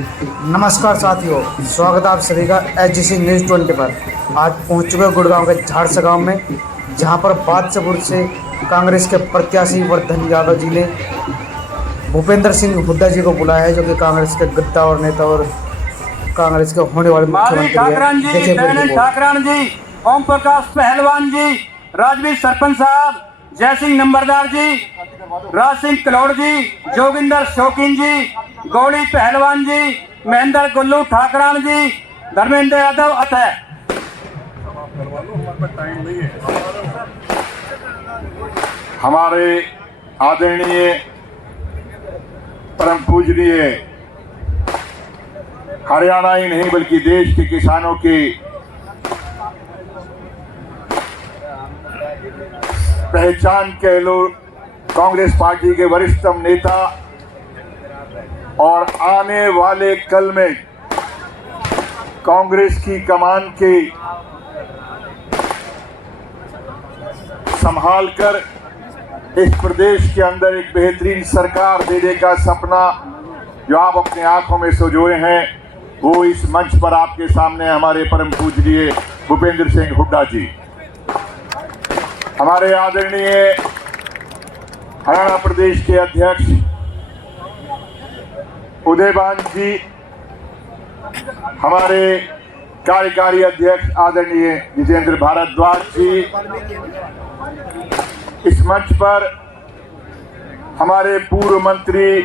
नमस्कार साथियों, स्वागत है आप सभी का एचजीसी न्यूज़ 20 पर। आज पहुंच चुके हैं गुड़गांव के झारसा गांव में, जहां पर बादशाहपुर से कांग्रेस के प्रत्याशी वर्धन यादव जी ने भूपेंद्र सिंह हुड्डा जी को बुलाया है, जो कि कांग्रेस के गद्दा और नेता और कांग्रेस के होने वाले मुख्यमंत्री हैं। देखिए ठाकरान जी, ओम प्रकाश पहलवान जी, राजवीर सरपंच साहब, जय सिंह नंबरदार जी, राज सिंह कलौड़ जी, जोगिंदर शौकीन जी, गौड़ी पहलवान जी, महेंद्र गुल्लू ठाकरान जी, धर्मेंद्र यादव अतः। हमारे आदरणीय परम पूजनीय हरियाणा ही नहीं बल्कि देश के किसानों के पहचान कह लो, कांग्रेस पार्टी के वरिष्ठतम नेता और आने वाले कल में कांग्रेस की कमान के संभालकर इस प्रदेश के अंदर एक बेहतरीन सरकार देने का सपना जो आप अपनी आंखों में संजोए हैं, वो इस मंच पर आपके सामने हमारे परम पूजनीय भूपेंद्र सिंह हुड्डा जी, हमारे आदरणीय हरियाणा प्रदेश के अध्यक्ष उदयभान जी, हमारे कार्यकारी अध्यक्ष आदरणीय जितेंद्र भारद्वाज जी, इस मंच पर हमारे पूर्व मंत्री,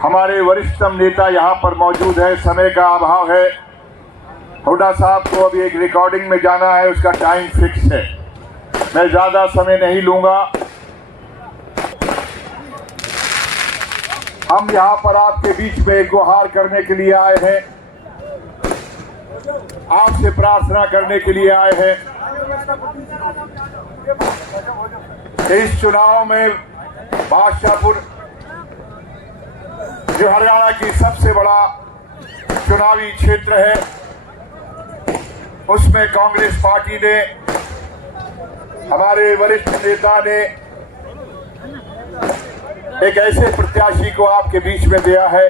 हमारे वरिष्ठतम नेता यहाँ पर मौजूद है। समय का अभाव है, हुड्डा साहब को अभी एक रिकॉर्डिंग में जाना है, उसका टाइम फिक्स है, मैं ज्यादा समय नहीं लूंगा। हम यहाँ पर आपके बीच में गुहार करने के लिए आए हैं, आपसे प्रार्थना करने के लिए आए हैं। इस चुनाव में बादशाहपुर जो हरियाणा की सबसे बड़ा चुनावी क्षेत्र है, उसमें कांग्रेस पार्टी ने, हमारे वरिष्ठ नेता ने एक ऐसे प्रत्याशी को आपके बीच में दिया है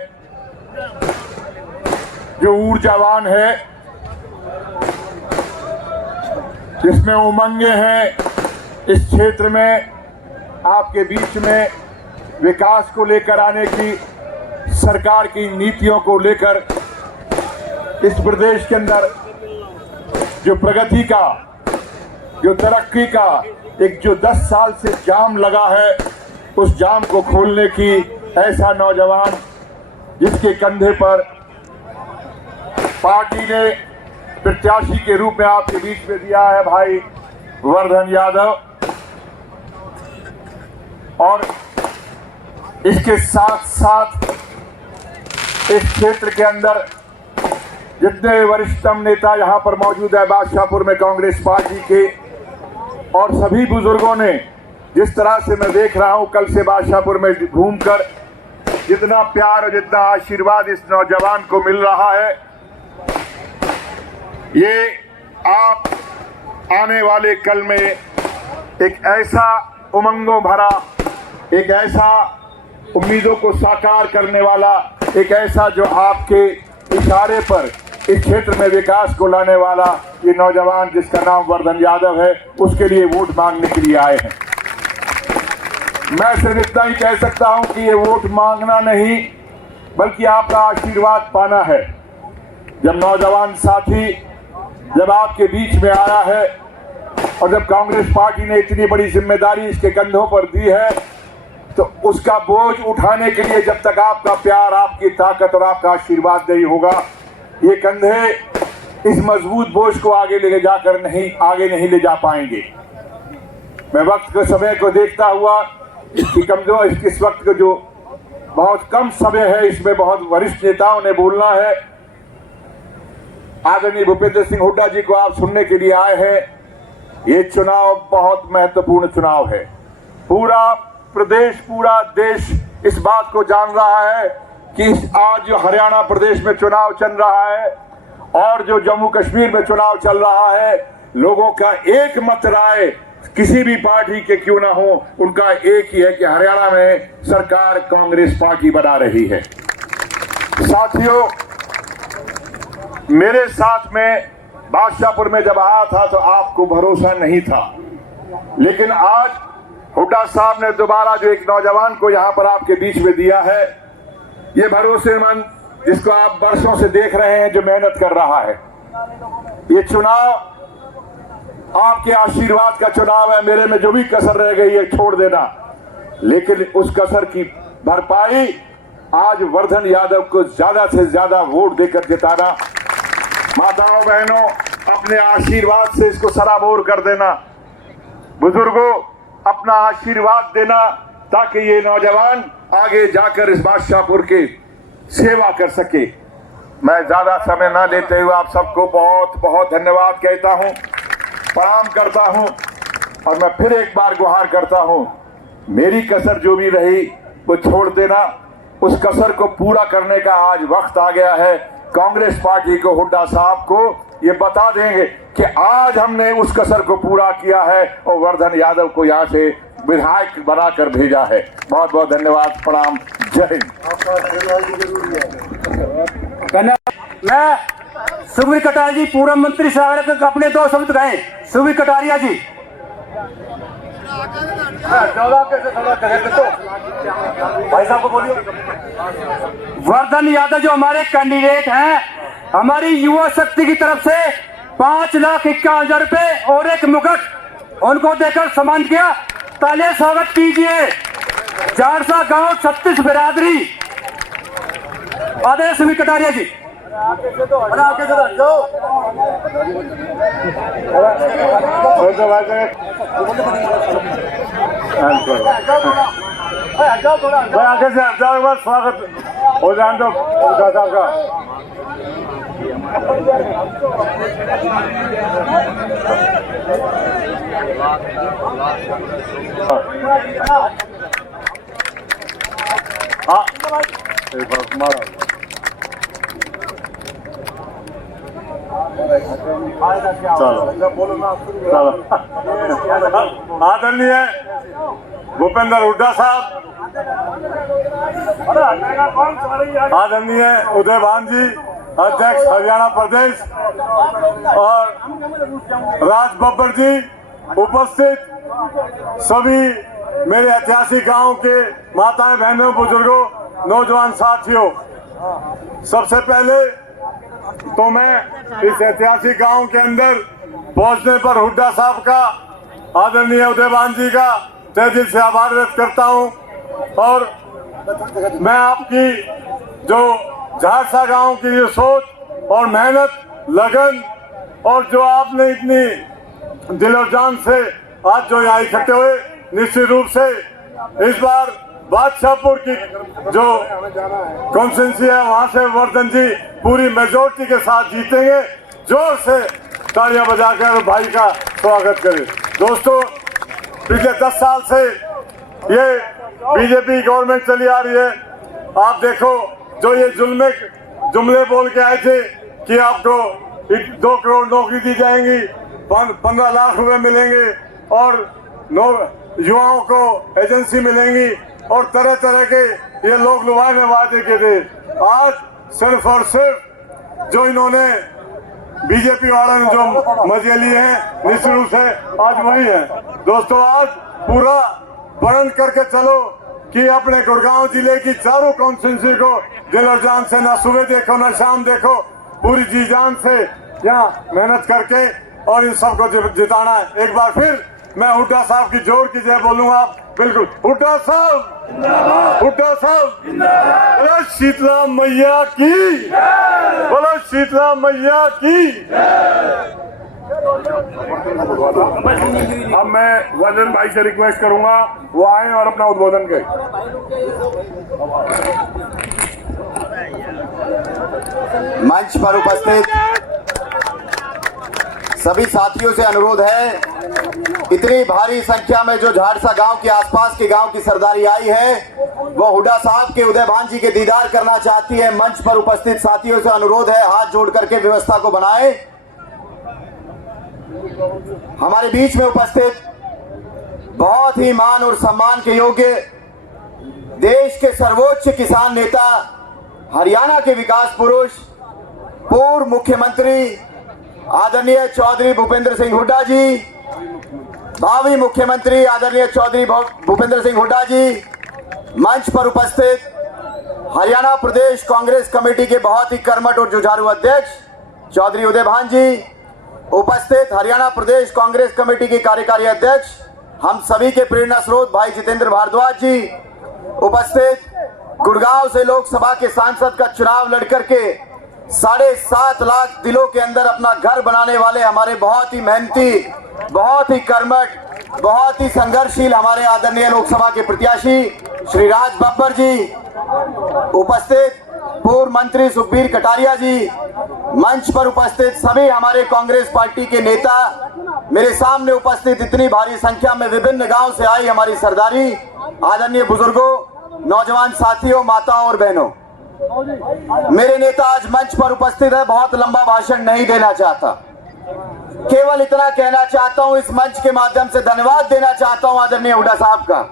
जो ऊर्जावान है, जिसमें उमंगे हैं। इस क्षेत्र में आपके बीच में विकास को लेकर आने की, सरकार की नीतियों को लेकर इस प्रदेश के अंदर जो प्रगति का, जो तरक्की का एक जो 10 साल से जाम लगा है, उस जाम को खोलने की ऐसा नौजवान जिसके कंधे पर पार्टी ने प्रत्याशी के रूप में आपके बीच में दिया है भाई वर्धन यादव। और इसके साथ साथ इस क्षेत्र के अंदर जितने वरिष्ठतम नेता यहाँ पर मौजूद है बादशाहपुर में कांग्रेस पार्टी के, और सभी बुजुर्गों ने, जिस तरह से मैं देख रहा हूं कल से बादशाहपुर में घूमकर, जितना प्यार और जितना आशीर्वाद इस नौजवान को मिल रहा है, ये आप आने वाले कल में एक ऐसा उमंगों भरा, एक ऐसा उम्मीदों को साकार करने वाला, एक ऐसा जो आपके इशारे पर इस क्षेत्र में विकास को लाने वाला ये नौजवान जिसका नाम वर्धन यादव है, उसके लिए वोट मांगने के लिए आए हैं। मैं सिर्फ इतना ही कह सकता हूं कि ये वोट मांगना नहीं बल्कि आपका आशीर्वाद पाना है। जब नौजवान साथी जब आपके बीच में आया है और जब कांग्रेस पार्टी ने इतनी बड़ी जिम्मेदारी इसके कंधों पर दी है, तो उसका बोझ उठाने के लिए जब तक आपका प्यार, आपकी ताकत और आपका आशीर्वाद नहीं होगा, ये कंधे इस मजबूत बोझ को आगे नहीं ले जा पाएंगे। मैं वक्त के समय को देखता हुआ, इसकी कमजोर, इस वक्त का जो बहुत कम समय है, इसमें बहुत वरिष्ठ नेताओं ने बोलना है। आदरणीय भूपेंद्र सिंह हुड्डा जी को आप सुनने के लिए आए हैं। ये चुनाव बहुत महत्वपूर्ण चुनाव है। पूरा प्रदेश, पूरा देश इस बात को जान रहा है कि आज जो हरियाणा प्रदेश में चुनाव चल रहा है और जो जम्मू कश्मीर में चुनाव चल रहा है, लोगों का एक मत राय किसी भी पार्टी के क्यों ना हो, उनका एक ही है कि हरियाणा में सरकार कांग्रेस पार्टी बना रही है। साथियों, मेरे साथ में बादशाहपुर में जब आया था तो आपको भरोसा नहीं था, लेकिन आज हुड्डा साहब ने दोबारा जो एक नौजवान को यहां पर आपके बीच में दिया है, ये भरोसेमंद जिसको आप वर्षों से देख रहे हैं, जो मेहनत कर रहा है। ये चुनाव आपके आशीर्वाद का चुनाव है। मेरे में जो भी कसर रह गई है छोड़ देना, लेकिन उस कसर की भरपाई आज वर्धन यादव को ज्यादा से ज्यादा वोट देकर जिताना। माताओं बहनों, अपने आशीर्वाद से इसको सराबोर कर देना। बुजुर्गों, अपना आशीर्वाद देना ताकि ये नौजवान आगे जाकर इस बादशाहपुर की सेवा कर सके। मैं ज्यादा समय ना लेते हुए आप सबको बहुत बहुत धन्यवाद कहता हूं, प्रणाम करता हूं, और मैं फिर एक बार गुहार करता हूं, मेरी कसर जो भी रही वो छोड़ देना। उस कसर को पूरा करने का आज वक्त आ गया है। कांग्रेस पार्टी को, हुड्डा साहब को ये बता देंगे कि आज हमने उस कसर को पूरा किया है और वर्धन यादव को यहाँ से विधायक बनाकर भेजा है। बहुत बहुत धन्यवाद, प्रणाम, जय हिंद। मैं सुबीर कटारिया जी, पूर्व मंत्री सागर अपने 2 शब्द कहें। सुबीर कटारिया जी। भाई साहब को बोलिए। वर्धन यादव जो हमारे कैंडिडेट हैं, हमारी युवा शक्ति की तरफ से 5,51,000 रुपए और एक मुकुट उनको देकर सम्मान किया। तालियां स्वागत कीजिए। झाड़सा गांव 36 बिरादरी। आदरणीय सुबीर कटारिया जी। आगे से स्वागत हो जाए तो का आदरणीय भूपेंद्र हुड्डा साहब, आदरणीय उदय भान जी, अध्यक्ष हरियाणा प्रदेश, और राज बब्बर जी, उपस्थित सभी मेरे ऐतिहासिक गांव के माताएं, बहनों, बुजुर्गों, नौजवान साथियों, सबसे पहले तो मैं इस ऐतिहासिक गांव के अंदर पहुंचने पर हुड्डा साहब का, आदरणीय उदय भान जी का तहे दिल से आभार व्यक्त करता हूं। और मैं आपकी जो झारसा गांव की जो सोच और मेहनत, लगन, और जो आपने इतनी दिल और जान से आज जो यहाँ इकट्ठे हुए, निश्चित रूप से इस बार बादशाहपुर की जो कॉन्स्टिट्यूंसी है वहां से वर्धन जी पूरी मेजोरिटी के साथ जीतेंगे। जोर से तालियां बजाकर भाई का स्वागत करें। दोस्तों, पिछले 10 साल से ये बीजेपी गवर्नमेंट चली आ रही है। आप देखो, जो ये जुमले बोल के आए थे कि आपको 2 करोड़ नौकरी दी जाएंगी, 15 लाख रुपए मिलेंगे, और युवाओं को एजेंसी मिलेंगी, और तरह तरह के ये लोग लुभाए में वादे किए थे। आज सिर्फ और सिर्फ जो इन्होंने बीजेपी वालों ने जो मजे लिए हैं, निश्चित रूप से आज वही है। दोस्तों, आज पूरा वर्णन करके चलो कि अपने गुड़गांव जिले की चारों कॉन्स्टिट्यूंसी को दिल और जान से, ना सुबह देखो ना शाम देखो, पूरी जी जान से यहाँ मेहनत करके और इन सबको जिताना है। एक बार फिर मैं हुड्डा साहब की जोर की जय बोलूंगा। बिल्कुल, हुड्डा साहब, हुड्डा साहब, बोलो शीतला मैया की, बोलो शीतला मैया की। अब मैं वर्धन भाई से रिक्वेस्ट करूंगा वो आए और अपना उद्बोधन करें। मंच पर उपस्थित सभी साथियों से अनुरोध है, इतनी भारी संख्या में जो झारसा गांव के आसपास के गांव की सरदारी आई है, वो हुड्डा साहब के, उदय भान जी के दीदार करना चाहती है। मंच पर उपस्थित साथियों से अनुरोध है, हाथ जोड़ करके व्यवस्था को बनाए। हमारे बीच में उपस्थित बहुत ही मान और सम्मान के योग्य देश के सर्वोच्च किसान नेता हरियाणा के विकास पुरुष, पूर्व मुख्यमंत्री आदरणीय चौधरी भूपेंद्र सिंह हुड्डा जी, भावी मुख्यमंत्री आदरणीय चौधरी भूपेंद्र सिंह हुड्डा जी, मंच पर उपस्थित हरियाणा प्रदेश कांग्रेस कमेटी के बहुत ही कर्मठ और जुझारू अध्यक्ष चौधरी उदय भान जी, उपस्थित हरियाणा प्रदेश कांग्रेस कमेटी के कार्यकारी अध्यक्ष हम सभी के प्रेरणा स्रोत भाई जितेंद्र भारद्वाज जी, उपस्थित गुड़गांव से लोकसभा के सांसद का चुनाव लड़कर के 7.5 लाख दिलों के अंदर अपना घर बनाने वाले हमारे बहुत ही मेहनती, बहुत ही कर्मठ, बहुत ही संघर्षशील हमारे आदरणीय लोकसभा के प्रत्याशी श्री राज बब्बर जी, उपस्थित पूर्व मंत्री सुखबीर कटारिया जी, मंच पर उपस्थित सभी हमारे कांग्रेस पार्टी के नेता, मेरे सामने उपस्थित इतनी भारी संख्या में विभिन्न गांव से आई हमारी सरदारी, आदरणीय बुजुर्गों, नौजवान साथियों, माताओं और बहनों, मेरे नेता आज मंच पर उपस्थित है। बहुत लंबा भाषण नहीं देना चाहता, केवल इतना कहना चाहता हूं, इस मंच के माध्यम से धन्यवाद देना चाहता हूं आदरणीय हुड्डा साहब का,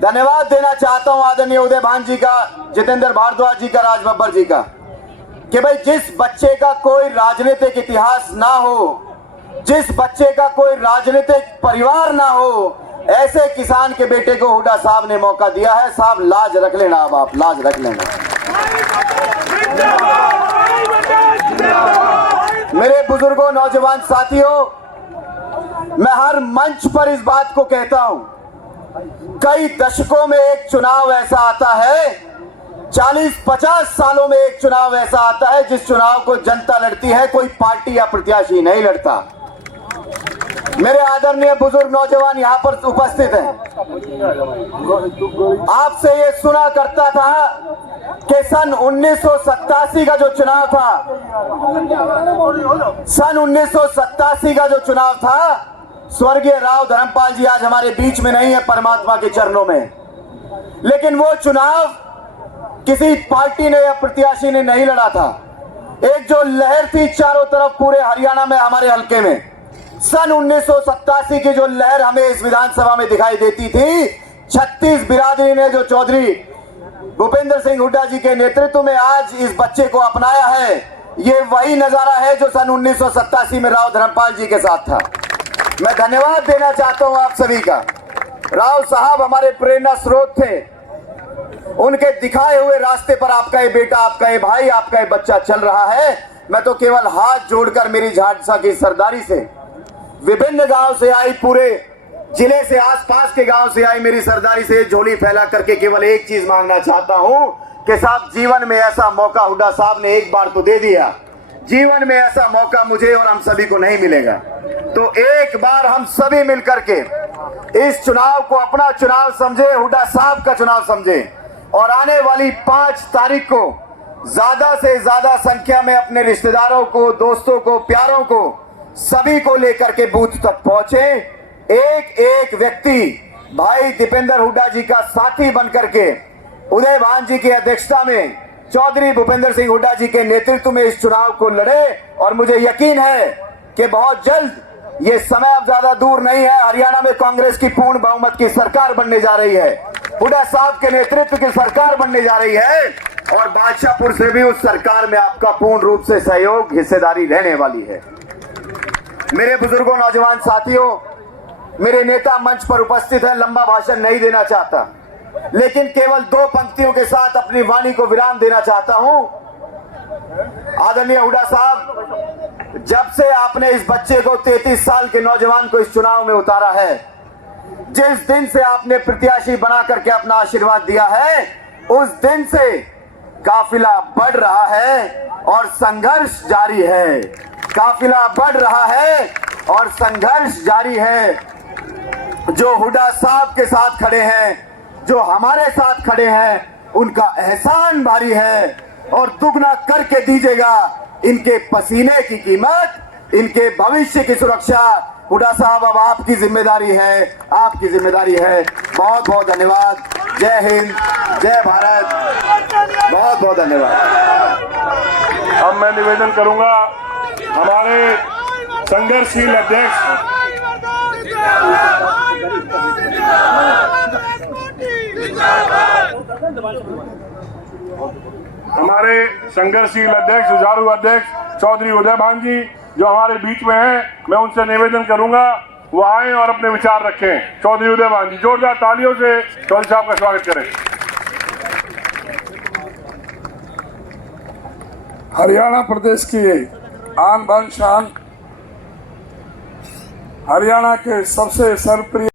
धन्यवाद देना चाहता हूं आदरणीय उदय भान जी का, जितेंद्र भारद्वाज जी का, राज बब्बर जी का, कि भाई जिस बच्चे का कोई राजनीतिक इतिहास ना हो, जिस बच्चे का कोई राजनीतिक परिवार ना हो, ऐसे किसान के बेटे को हुड्डा साहब ने मौका दिया है। साहब लाज रख लेना, अब आप लाज रख लेना। मेरे बुजुर्गों, नौजवान साथियों, मैं हर मंच पर इस बात को कहता हूं, कई दशकों में एक चुनाव ऐसा आता है, 40-50 सालों में एक चुनाव ऐसा आता है जिस चुनाव को जनता लड़ती है, कोई पार्टी या प्रत्याशी नहीं लड़ता। मेरे आदरणीय बुजुर्ग नौजवान यहाँ पर उपस्थित हैं, आपसे ये सुना करता था कि सन 1987 का जो चुनाव था, सन 1987 का जो चुनाव था, स्वर्गीय राव धर्मपाल जी आज हमारे बीच में नहीं है, परमात्मा के चरणों में, लेकिन वो चुनाव किसी पार्टी ने या प्रत्याशी ने नहीं लड़ा था। एक जो लहर थी चारों तरफ पूरे हरियाणा में, हमारे हल्के में, सन 1987 की जो लहर हमें इस विधानसभा में दिखाई देती थी, 36 बिरादरी ने जो चौधरी भूपेंद्र सिंह हुड्डा जी के नेतृत्व में आज इस बच्चे को अपनाया है, ये वही नजारा है जो सन 1987 में राव धर्मपाल जी के साथ था। मैं धन्यवाद देना चाहता हूं आप सभी का। राव साहब हमारे प्रेरणा स्रोत थे, उनके दिखाए हुए रास्ते पर आपका ये बेटा, आपका ये भाई, आपका ये बच्चा चल रहा है। मैं तो केवल हाथ जोड़कर मेरी झाड़सा की सरदारी से, विभिन्न गांव से आई, पूरे जिले से, आसपास के गांव से आई मेरी सरदारी से झोली फैला करके केवल एक चीज मांगना चाहता हूं कि साहब जीवन में ऐसा मौका हुड्डा साहब ने एक बार तो दे दिया, जीवन में ऐसा मौका मुझे और हम सभी को नहीं मिलेगा। तो एक बार हम सभी मिलकर के इस चुनाव को अपना चुनाव समझे, हुड्डा साहब का चुनाव समझे, और आने वाली 5 तारीख को ज्यादा से ज्यादा संख्या में अपने रिश्तेदारों को, दोस्तों को, प्यारों को, सभी को लेकर के बूथ तक पहुंचे। एक एक व्यक्ति भाई दीपेंद्र हुड्डा जी का साथी बनकर के उदय भान जी की अध्यक्षता में चौधरी भूपेंद्र सिंह हुड्डा जी के नेतृत्व में इस चुनाव को लड़े, और मुझे यकीन है कि बहुत जल्द, ये समय अब ज्यादा दूर नहीं है, हरियाणा में कांग्रेस की पूर्ण बहुमत की सरकार बनने जा रही है, हुड्डा साहब के नेतृत्व की सरकार बनने जा रही है, और बादशाहपुर से भी उस सरकार में आपका पूर्ण रूप से सहयोग, हिस्सेदारी रहने वाली है। मेरे बुजुर्गों, नौजवान साथियों, मेरे नेता मंच पर उपस्थित है, लंबा भाषण नहीं देना चाहता, लेकिन केवल 2 पंक्तियों के साथ अपनी वाणी को विराम देना चाहता हूं। आदरणीय हुड्डा साहब, जब से आपने इस बच्चे को, 33 साल के नौजवान को इस चुनाव में उतारा है, जिस दिन से आपने प्रत्याशी बना करके अपना आशीर्वाद दिया है, उस दिन से काफिला बढ़ रहा है और संघर्ष जारी है, काफिला बढ़ रहा है और संघर्ष जारी है। जो हुड्डा साहब के साथ खड़े हैं, जो हमारे साथ खड़े हैं, उनका एहसान भारी है, और दुगना करके दीजिएगा इनके पसीने की कीमत, इनके भविष्य की सुरक्षा। हुड्डा साहब, अब आपकी जिम्मेदारी है, आपकी जिम्मेदारी है। बहुत बहुत धन्यवाद। जय हिंद, जय भारत, बहुत बहुत धन्यवाद। अब मैं निवेदन करूंगा हमारे संघर्षशील अध्यक्ष हमारे संघर्षशील अध्यक्ष जुझारू अध्यक्ष चौधरी उदय भान जी जो हमारे बीच में हैं, मैं उनसे निवेदन करूंगा वो आए और अपने विचार रखें। चौधरी उदय भान जी, जोरदार तालियों से चौधरी साहब का स्वागत करें। हरियाणा प्रदेश की आन बान शान, हरियाणा के सबसे सर्वप्रिय